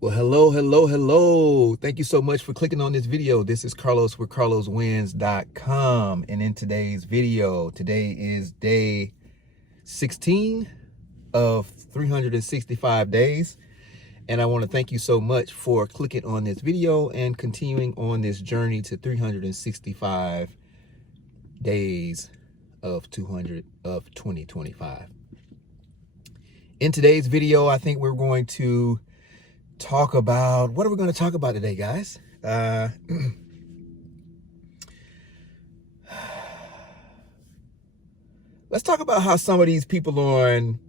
Well, hello. Thank you so much for clicking on this video. This is Carlos with carloswins.com. And in today's video, today is day 16 of 365 days. And I want to thank you so much for clicking on this video and continuing on this journey to 365 days of 2025. In today's video, I think we're going to talk about, what are we going to talk about today, guys? Let's talk about how some of these people on,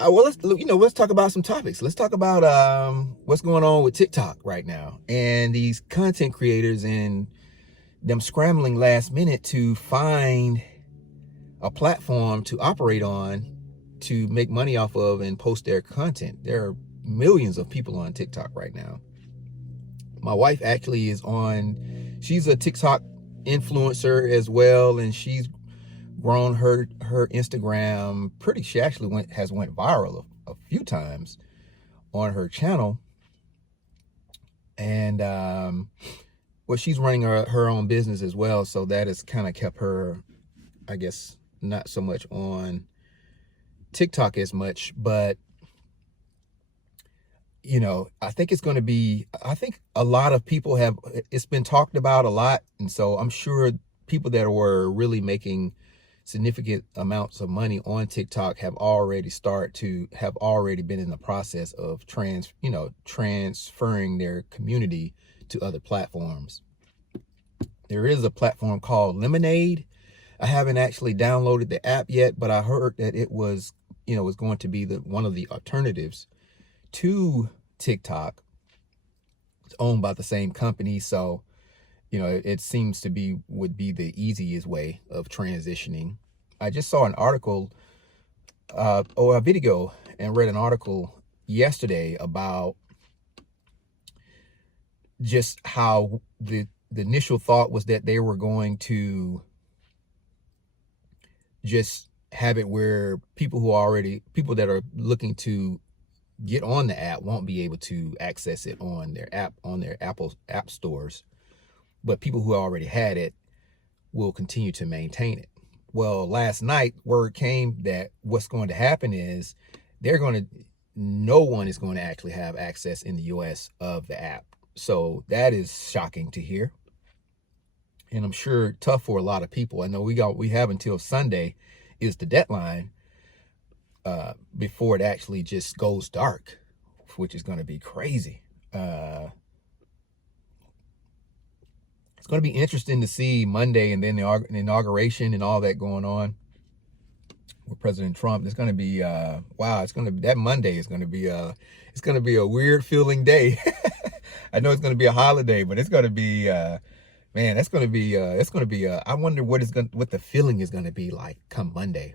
let's talk about some topics. Let's talk about what's going on with TikTok right now and these content creators and them scrambling last minute to find a platform to operate on to make money off of and post their content. There are millions of people on TikTok right now. My wife actually is on, she's a TikTok influencer as well, and she's grown her Instagram pretty, she actually has went viral a few times on her channel. And well, she's running her own business as well, so that has kind of kept her, I guess, not so much on TikTok as much. But you know, I think it's going to be, I think a lot of people have, it's been talked about a lot, and so I'm sure people that were really making significant amounts of money on TikTok have already been in the process of transferring their community to other platforms. There is a platform called Lemonade. I haven't actually downloaded the app yet, but I heard that it was, was going to be one of the alternatives to TikTok. It's owned by the same company, so it seems to would be the easiest way of transitioning. I just saw an article or a video and read an article yesterday about just how the initial thought was that they were going to just have it where people that are looking to get on the app won't be able to access it on their Apple app stores, but people who already had it will continue to maintain it. Well, last night word came that what's going to happen is no one is going to actually have access in the US of the app. So that is shocking to hear, and I'm sure tough for a lot of people. I know we have until Sunday is the deadline before it actually just goes dark, which is going to be crazy. It's going to be interesting to see Monday and then the inauguration and all that going on with President Trump. It's going to be wow. That Monday is going to be it's going to be a weird feeling day. I know it's going to be a holiday, but it's going to be man, it's going to be I wonder what the feeling is going to be like come Monday.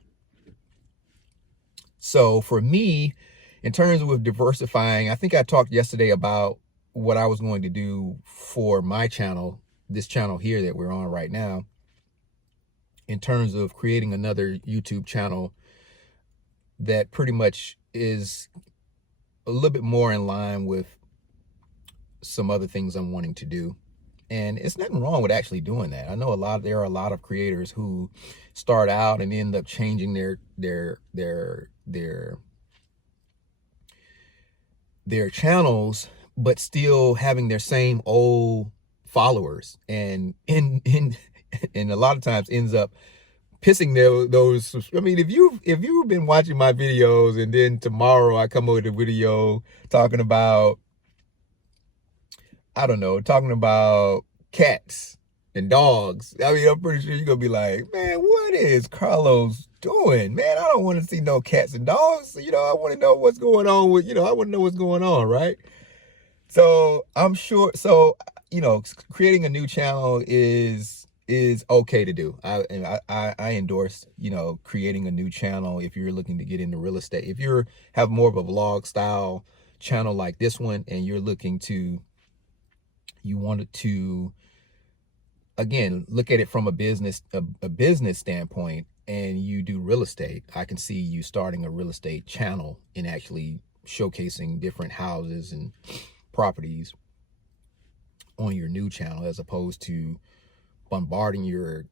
So for me, in terms of diversifying, I think I talked yesterday about what I was going to do for my channel, this channel here that we're on right now, in terms of creating another YouTube channel that pretty much is a little bit more in line with some other things I'm wanting to do. And it's nothing wrong with actually doing that. I know there are a lot of creators who start out and end up changing their channels, but still having their same old followers, and a lot of times ends up pissing those. I mean, if you've been watching my videos and then tomorrow I come up with a video talking about, I don't know, talking about cats and dogs, I mean, I'm pretty sure you're gonna be like, man, what is Carlos doing? Man, I don't want to see no cats and dogs. I want to know what's going on with, I want to know what's going on, right? So I'm sure, creating a new channel is okay to do. I endorse, creating a new channel if you're looking to get into real estate. If you have more of a vlog style channel like this one, and you wanted to, again, look at it from a business standpoint, and you do real estate, I can see you starting a real estate channel and actually showcasing different houses and properties on your new channel, as opposed to bombarding your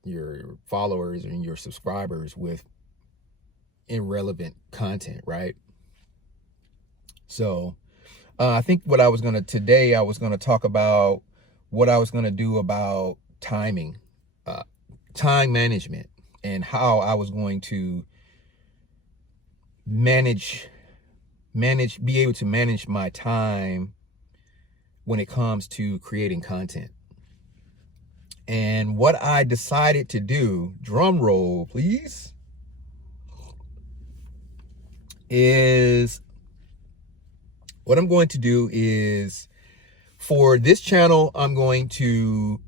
followers and your subscribers with irrelevant content, right? So I think what I was going to today, I was going to talk about what I was going to do about timing, time management, and how I was going to be able to manage my time when it comes to creating content. And what I decided to do, drum roll please, is what I'm going to do is, for this channel, I'm going to,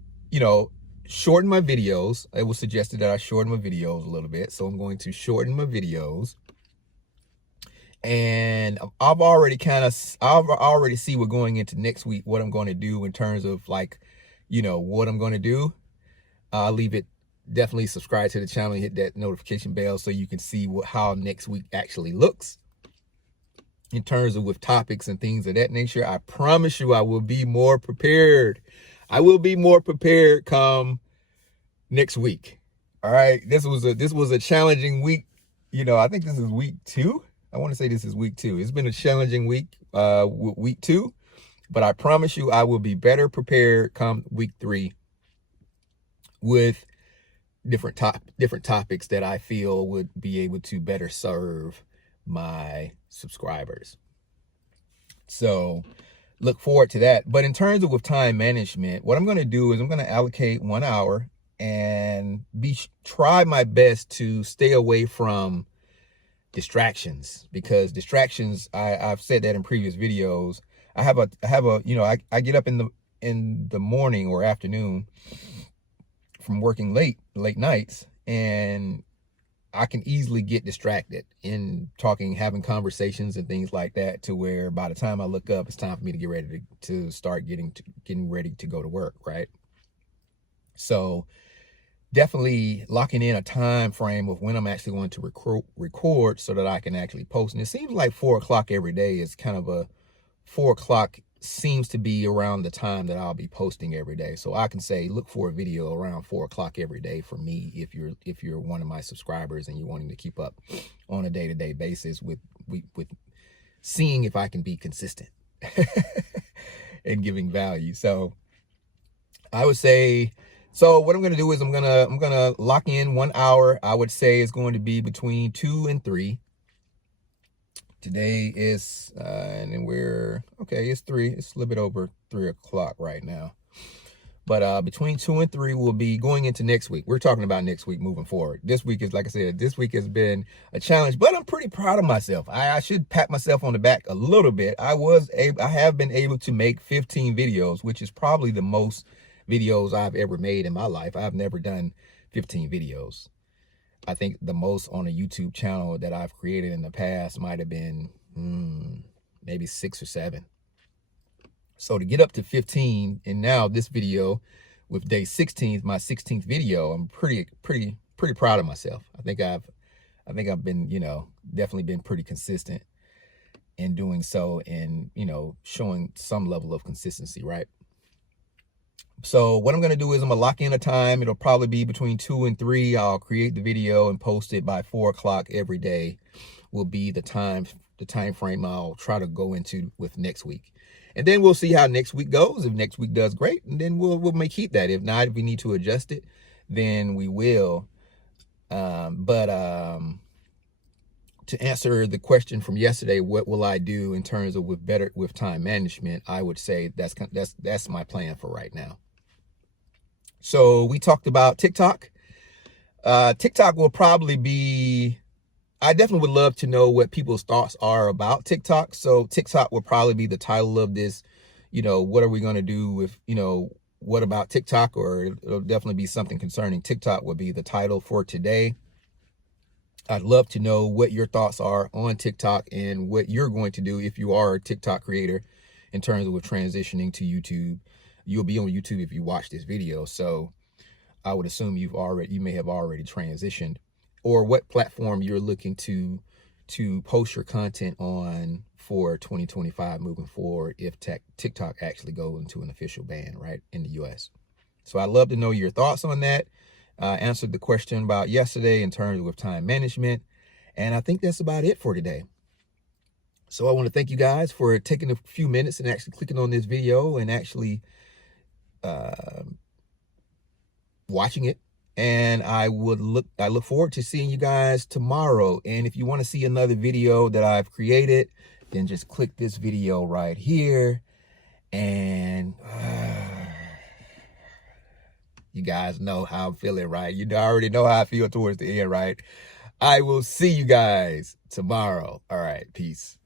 shorten my videos. It was suggested that I shorten my videos a little bit. So I'm going to shorten my videos. And I've already see what going into next week, what I'm going to do in terms of like, what I'm going to do. I'll leave it. Definitely subscribe to the channel and hit that notification bell so you can see how next week actually looks in terms of with topics and things of that nature. I promise you I will be more prepared. I will be more prepared come next week. All right. This was a challenging week. I think this is week 2. I want to say this is week 2. It's been a challenging week, week 2, but I promise you I will be better prepared come week 3 with different topics that I feel would be able to better serve my subscribers. So look forward to that. But in terms of with time management, what I'm going to do is I'm going to allocate 1 hour and try my best to stay away from distractions, because distractions, I've said that in previous videos. I get up in the morning or afternoon from working late nights, and I can easily get distracted in having conversations and things like that, to where by the time I look up, it's time for me to get ready to start getting ready to go to work, right? So definitely locking in a time frame of when I'm actually going to record so that I can actually post. And it seems like 4 o'clock every day is kind of 4 o'clock seems to be around the time that I'll be posting every day. So I can say, look for a video around 4 o'clock every day for me, if you're one of my subscribers and you're wanting to keep up on a day-to-day basis with seeing if I can be consistent and giving value. So I would say, so what I'm going to do is I'm going to lock in 1 hour. I would say it's going to be between 2 and 3. Today is, and then it's 3. It's a little bit over 3 o'clock right now. But between 2 and 3, we'll be going into next week. We're talking about next week moving forward. This week is, like I said, this week has been a challenge, but I'm pretty proud of myself. I should pat myself on the back a little bit. I have been able to make 15 videos, which is probably the most videos I've ever made in my life. I've never done 15 videos. I think the most on a YouTube channel that I've created in the past might have been maybe 6 or 7. So to get up to 15, and now this video with day 16, my 16th video, I'm pretty proud of myself. I think I've been, definitely been pretty consistent in doing so, and, showing some level of consistency, right? So what I'm going to do is I'm going to lock in a time. It'll probably be between 2 and 3. I'll create the video and post it by 4 o'clock every day will be the time frame I'll try to go into with next week. And then we'll see how next week goes. If next week does great, and then we'll keep that. If not, if we need to adjust it, then we will. To answer the question from yesterday, what will I do in terms of with time management? I would say that's my plan for right now. So we talked about TikTok. TikTok will probably be, I definitely would love to know what people's thoughts are about TikTok. So TikTok will probably be the title of this, what are we going to do with, what about TikTok? Or it'll definitely be something concerning TikTok will be the title for today. I'd love to know what your thoughts are on TikTok and what you're going to do if you are a TikTok creator in terms of transitioning to YouTube. You'll be on YouTube if you watch this video. So I would assume you may have already transitioned, or what platform you're looking to to post your content on for 2025 moving forward if TikTok actually goes into an official ban, right, in the US. So I'd love to know your thoughts on that. Answered the question about yesterday in terms of time management. And I think that's about it for today. So I want to thank you guys for taking a few minutes and actually clicking on this video and actually watching it. And I look forward to seeing you guys tomorrow. And if you want to see another video that I've created, then just click this video right here. And you guys know how I'm feeling, right? You already know how I feel towards the end, right? I will see you guys tomorrow. All right, peace.